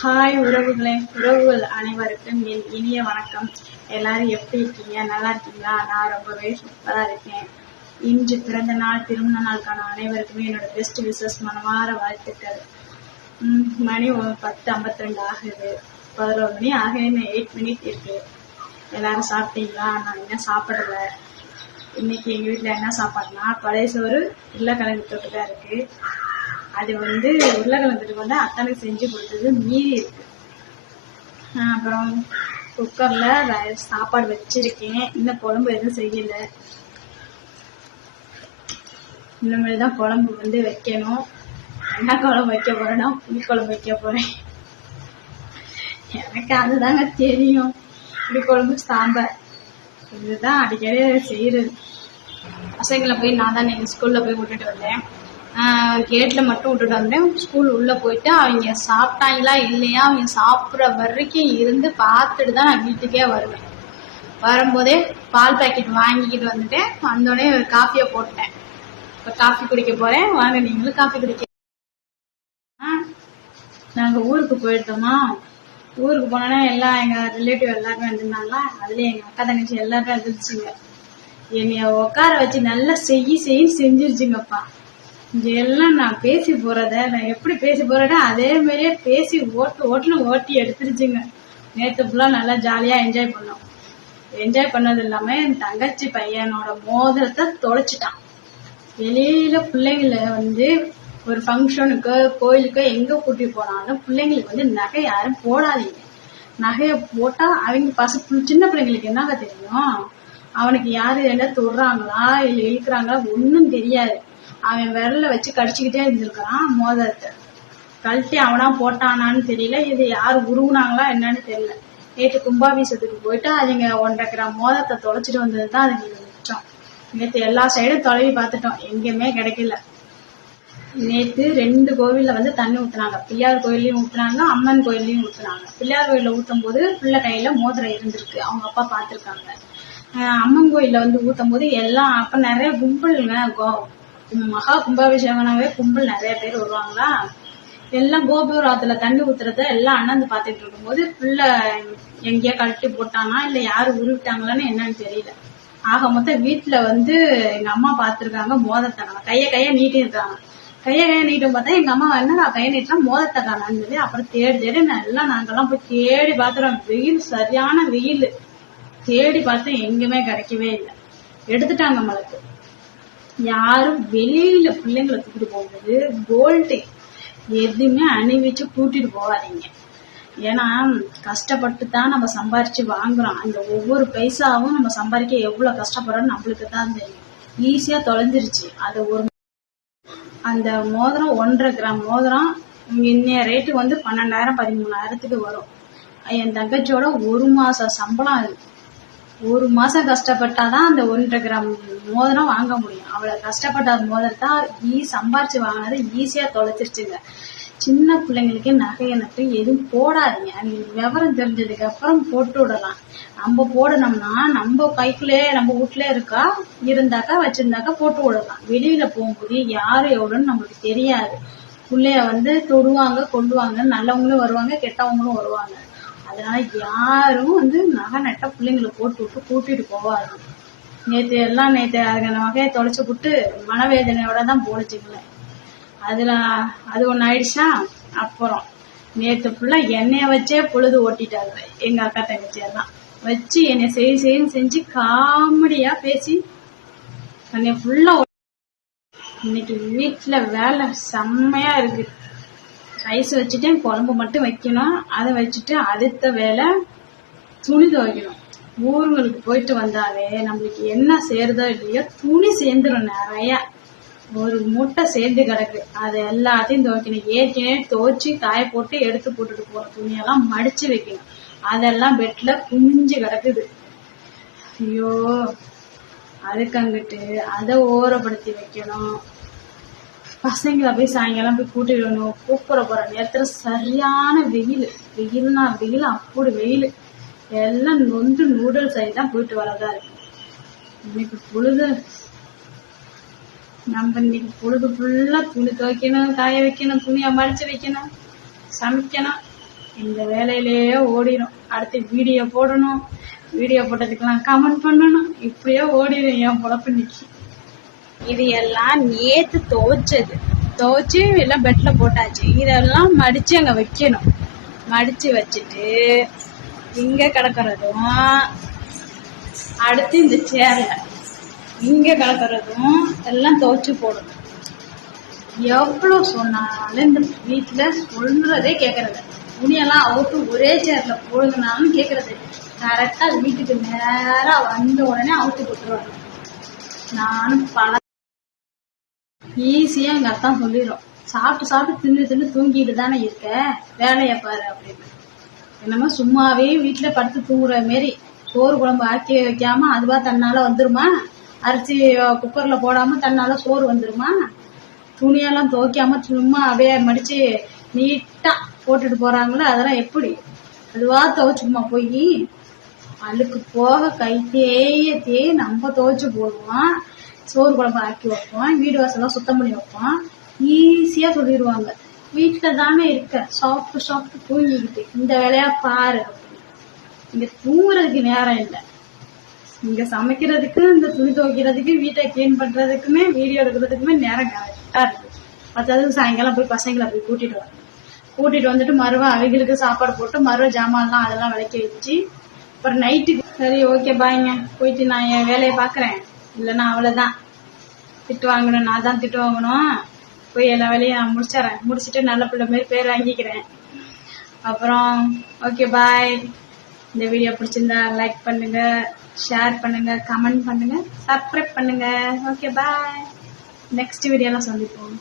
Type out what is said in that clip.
Hi உறவுகளே. உறவுகள் அனைவருக்கும் என் இனிய வணக்கம். எல்லாரும் எப்படி இருக்கீங்க? நல்லா இருக்கீங்களா? நான் ரொம்பவே சூப்பராக இருக்கேன். இன்று பிறந்த நாள் திருமண நாளுக்கான அனைவருக்குமே என்னோட பெஸ்ட் விசஸ் மனமார வாழ்த்துக்கள். மணி பத்து ஐம்பத்தி ரெண்டு ஆகுது. பதினோரு மணி ஆக இன்னும் எயிட் மினிட் இருக்கு. எல்லாரும் சாப்பிட்டீங்களா? நான் இன்னும் சாப்பிடல. இன்னைக்கு எங்கள் வீட்டில் என்ன சாப்பாடுனா பழைய சோறு உள்ள கிழமை தொட்டு தான் இருக்குது அது வந்து உருளைக்கிழங்கு தொட்டுக்கு வந்து அத்தனுக்கு செஞ்சு கொடுத்தது மீதி இருக்கு. அப்புறம் குக்கரில் சாப்பாடு வச்சுருக்கேன். இன்னும் குழம்பு எதுவும் செய்யலை. இனிமேல் தான் குழம்பு வந்து வைக்கணும். என்ன குழம்பு வைக்க போகிறேன்னா புளி குழம்பு வைக்க போகிறேன் எனக்கு அதுதாங்க தெரியும். புளி குழம்பு சாம்பார். இதுதான் அடிக்கடி செய்கிறது பசங்களை போய் நான் தான் எங்கள் ஸ்கூலில் போய் விட்டுட்டு வந்தேன். கேட்டில் மட்டும் விட்டுட்டு வந்தேன். ஸ்கூல் உள்ளே போயிட்டு அவங்க சாப்பிட்டாங்களா இல்லையா அவங்க சாப்பிட்ற வரைக்கும் இருந்து பார்த்துட்டு தான் நான் வீட்டுக்கே வருவேன். வரும்போதே பால் பாக்கெட் வாங்கிக்கிட்டு வந்துட்டேன். வந்தோடனே ஒரு காஃபியை போட்டேன். இப்போ காஃபி குடிக்க போகிறேன் வாங்க நீங்களும் காஃபி குடிக்க. நாங்கள் ஊருக்கு போயிட்டோமா? ஊருக்கு போனோன்னா எல்லாம் எங்கள் ரிலேட்டிவ் எல்லாருமே வந்திருந்தாங்களா? அதுலேயும் எங்கள் அக்கா தங்கச்சி எல்லாருமே வந்துருச்சுங்க. என்னைய உட்கார வச்சு நல்லா செய்ய செய்ய செஞ்சிருச்சுங்கப்பா. எல்லாம் நான் பேசி போறத நான் எப்படி பேசி போறேனோ அதே மாதிரியே பேசி ஓட்டு ஓட்டுன்னு ஓட்டி எடுத்துருச்சுங்க. நேற்று ஃபுல்லாக நல்லா ஜாலியாக என்ஜாய் பண்ணோம். என்ஜாய் பண்ணது இல்லாமல் என் தங்கச்சி பையனோட மோதிரத்தை தொலைச்சிட்டான். வெளியில பிள்ளைங்கள வந்து ஒரு ஃபங்க்ஷனுக்கு கோயிலுக்கோ எங்க கூட்டி போனாலும் பிள்ளைங்களுக்கு வந்து நகை யாரும் போடாதீங்க. நகையை போட்டா அவங்க பசு சின்ன பிள்ளைங்களுக்கு என்னங்க தெரியும்? அவனுக்கு யாரு என்ன தொடுறாங்களா இல்லை இழுக்கிறாங்களா ஒன்றும் தெரியாது. அவன் விரல வச்சு கடிச்சுக்கிட்டே இருந்திருக்கிறான் மோதிரத்தை. கழட்டி அவனா போட்டானான்னு தெரியல இது யார் உருவுனாங்களா என்னன்னு தெரியல. நேற்று கும்பாபிஷத்துக்கு போயிட்டு அதுங்க ஒன்றரை கிராம் தொலைச்சிட்டு வந்தது தான் அதுங்களுக்கு மிச்சம். நேற்று எல்லா சைடும் தொலைவி பார்த்துட்டோம் எங்கேயுமே கிடைக்கல. நேற்று ரெண்டு கோவில்ல வந்து தண்ணி ஊத்துனாங்க. பிள்ளையார் கோயிலையும் ஊத்துனாங்க அம்மன் கோயிலையும் ஊத்துனாங்க. பிள்ளையார் கோயிலில் ஊத்தும் போது பிள்ளை கையில மோதிரம் இருந்திருக்கு அவங்க அப்பா பார்த்துருக்காங்க. அம்மன் கோயிலில் வந்து ஊத்தும் போது எல்லாம் அப்ப நிறைய கும்பலுங்க கோ- மகா கும்பாபிஷேகனாவே கும்பல் நிறைய பேர் வருவாங்களா? எல்லாம் கோபுரத்துல தண்ணி ஊத்துறத எல்லாம் அண்ணாந்து பாத்துட்டு இருக்கும்போது பிள்ளை எங்கேயா கழட்டி போட்டானா இல்ல யாரு உருவிட்டாங்களான்னு என்னன்னு தெரியல. ஆக மொத்தம் வீட்டுல வந்து எங்க அம்மா பாத்துருக்காங்க மோதத்தை காணோம் கைய கைய நீட்டி இருக்காங்க. கைய கைய நீட்டும் பார்த்தா எங்க அம்மா என்னடா கைய நீட்டா மோதத்தை காணான்னு சொல்லி அப்புறம் தேடி தேடி நல்லா நாங்கெல்லாம் போய் தேடி பாத்துறோம் வெயில் சரியான வெயில். தேடி பார்த்தோம் எங்கேயுமே கிடைக்கவே இல்லை. எடுத்துட்டாங்க மலக்கு. யாரும் வெளியில பிள்ளைங்களை தூக்கிட்டு போகும்போது கோல்டு எதுவுமே அணிவிச்சு கூட்டிட்டு போகாதீங்க. ஏன்னா கஷ்டப்பட்டு தான் நம்ம சம்பாரிச்சு வாங்குறோம். அந்த ஒவ்வொரு பைசாவும் நம்ம சம்பாதிக்க எவ்வளவு கஷ்டப்படுறோம்னு நம்மளுக்கு தான் தெரியும். ஈஸியா தொலைஞ்சிருச்சு. அது ஒரு அந்த மோதிரம் ஒன்றரை கிராம் மோதிரம் இன்னைய ரேட்டு வந்து பன்னெண்டாயிரம் பதிமூணாயிரத்துக்கு வரும். என் தங்கச்சியோட ஒரு மாச சம்பளம் அது. ஒரு மாசம் கஷ்டப்பட்டாதான் அந்த ஒன்றரை கிராம் மோதிரம் வாங்க முடியும். அவ்வளவு கஷ்டப்பட்ட மோதிரத்தை ஈ சம்பாரிச்சு வாங்கினது ஈஸியா தொலைச்சிருச்சுங்க. சின்ன பிள்ளைங்களுக்கு நகை எனக்கு எதுவும் போடாதீங்க. நீங்க விவரம் தெரிஞ்சதுக்கு அப்புறம் போட்டு விடலாம். நம்ம போடணும்னா நம்ம கைக்குள்ளே நம்ம வீட்லயே இருக்கா இருந்தாக்கா வச்சிருந்தாக்கா போட்டு விடலாம். வெளியில போகும்போது யாரு எவ்வளோன்னு நம்மளுக்கு தெரியாது. பிள்ளைய வந்து தொடுவாங்க கொள்ளுவாங்க நல்லவங்களும் வருவாங்க கெட்டவங்களும் வருவாங்க. அதனால யாரும் வந்து நகை நட்ட பிள்ளைங்களை போட்டு விட்டு கூட்டிட்டு போவாது நேத்து எல்லாம் நேத்து அதுங்க நகையை தொலைச்சு விட்டு மனவேதனையோட தான் போனுச்சுங்களேன் அதுல அது ஒண்ணு ஆயிடுச்சா அப்புறம் நேத்து ஃபுல்லா என்னைய வச்சே பொழுது ஓட்டிட்டாங்க. எங்க அக்கா தங்கச்சி எல்லாம் வச்சு என்னை செய் செய்யு செஞ்சு காமெடியா பேசி என்னை ஃபுல்லா இன்னைக்கு வீட்டுல வேலை செம்மையா இருக்கு. ரைஸ் வச்சுட்டு குழம்பு மட்டும் வைக்கணும். அதை வச்சுட்டு அடுத்த வேலை துணி துவைக்கணும். ஊருங்களுக்கு போயிட்டு வந்தாலே நம்மளுக்கு என்ன சேருதோ இல்லையோ துணி சேர்ந்துடும் நிறைய. ஒரு முட்டை சேர்ந்து கிடக்கு. அது எல்லாத்தையும் துவைக்கணும். ஏற்கனவே துவைச்சி காய போட்டு எடுத்து போட்டுட்டு போகிற துணியெல்லாம் மடிச்சு வைக்கணும். அதெல்லாம் பெட்டில் குஞ்சு கிடக்குது. ஐயோ அதுக்கங்கிட்டு அதை ஓரப்படுத்தி வைக்கணும். பசங்களை போய் சாயங்காலம் போய் கூட்டிட்டு வரணும். கூப்பிட போற நேரத்துல சரியான வெயில். வெயில்னா வெயில் அப்படி வெயில். எல்லாம் நொந்து நூடுல்ஸ் ஆகி தான் போயிட்டு வரதா இருக்கு. இன்னைக்கு பொழுது. நம்ம இன்னைக்கு பொழுது ஃபுல்லா துணி துவைக்கணும் காய வைக்கணும் துணியை மடிச்சு வைக்கணும் சமைக்கணும். இந்த வேலையிலேயே ஓடிடும் அடுத்து வீடியோ போடணும். வீடியோ போட்டதுக்கெல்லாம் கமெண்ட் பண்ணணும். இப்படியே ஓடிடும் என் பொழப்பு இன்னைக்கு. இது எல்லாம் நேற்று துவைச்சது. துவைச்சி எல்லாம் பெட்ல போட்டாச்சு. இதெல்லாம் மடிச்சு அங்க வைக்கணும். மடிச்சு வச்சுட்டு இங்க கிடக்கிறதும் அடுத்து இந்த சேர்ல இங்க கிடக்கிறதும் எல்லாம் துவைச்சு போடணும். எவ்வளவு சொன்னாலும் இந்த வீட்டில் சொல்றதே கேட்கறது துணியெல்லாம் அவுட்டு ஒரே சேர்ல போடுங்கனாலும் கேட்கறது கரெக்டாக வீட்டுக்கு நேராக வந்த உடனே அவுட்டு போட்டுருவாங்க. நானும் பல ஈஸியாக எங்கள் அத்தான் சொல்லிடும் சாப்பிட்டு சாப்பிட்டு தின்னு தின்னு தூங்கிட்டு தானே இருக்க? வேலையை பாரு அப்படின்னு. என்னமோ சும்மாவே வீட்டில் படுத்து தூங்குற மாரி சோறு குழம்பு ஆக்கி வைக்காம அதுவா தன்னால் வந்துருமா? அரிசி குக்கரில் போடாமல் தன்னால சோறு வந்துருமா? துணியெல்லாம் துவைக்காம சும்மா அப்படியே மடித்து நீட்டாக போட்டுட்டு போகிறாங்களோ அதெல்லாம் எப்படி? அதுவாக துவைச்சுக்குமா போய்? அழுக்கு போக கை தேய தேய நம்ம துவைச்சு போடுவோம். சோறு குழம்பு ஆக்கி வைப்போம் வீடு வாசலாம் சுத்தம் பண்ணி வைப்போம். ஈஸியாக சொல்லிடுவாங்க. வீட்டில் தானே இருக்க. சாப்பிட்டு சாப்பிட்டு தூங்கிக்கிட்டு. இந்த வேலையாக பாரு அப்படின்னு. தூங்குறதுக்கு நேரம் இல்லை. இங்கே சமைக்கிறதுக்கு இந்த துணி துவைக்கிறதுக்கு வீட்டை க்ளீன் பண்ணுறதுக்குமே வீடியோ எடுக்கிறதுக்குமே நேரம் கரெக்டாக இருக்குது பத்தாவது சாயங்காலம் போய் பசங்களை போய் கூட்டிகிட்டு வரேன் கூட்டிகிட்டு வந்துட்டு மறுவா அவைகளுக்கு சாப்பாடு போட்டு மறுவ ஜாமான்லாம் அதெல்லாம் விளக்கி வச்சு அப்புறம் நைட்டுக்கு சரி ஓகே பாய்ங்க போயிட்டு நான் என் வேலையை பார்க்குறேன். இல்லைன்னா அவ்வளோதான் திட்டு வாங்கணும் நான் தான் திட்டு வாங்கணும். போய் எல்லா வேலையும் நான் முடிச்சிடறேன். முடிச்சுட்டு நல்ல பிள்ளை மாதிரி பேர் வாங்கிக்கிறேன். அப்புறம் ஓகே பாய் இந்த வீடியோ பிடிச்சிருந்தா லைக் பண்ணுங்க ஷேர் பண்ணுங்க கமெண்ட் பண்ணுங்க சப்ஸ்கிரைப் பண்ணுங்க. ஓகே பாய் நெக்ஸ்ட் வீடியோலாம் சந்திப்போம்.